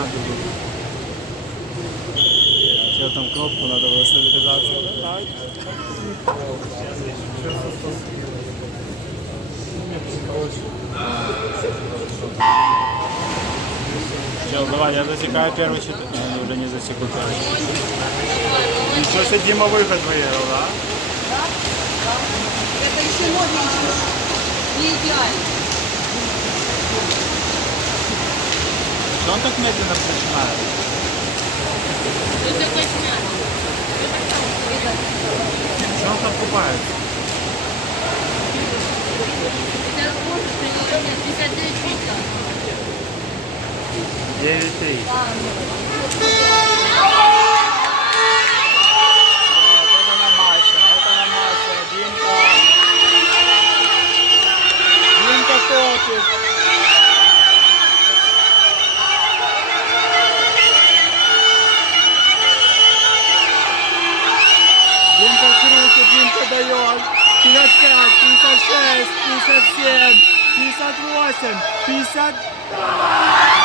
надо было. Что там кнопку надо было стабилизацию? Так. Чел, давай, я засекаю первый щит. Не, уже не засеку первый. Ничего себе, Дима выход выиграл, да? Это еще можно не идеально. não estou cometendo a pratinada. Eu estou pratinada. Não está preocupado. Ele tem. Thank you. Димка дает. 55, 56, 57, 58, 50.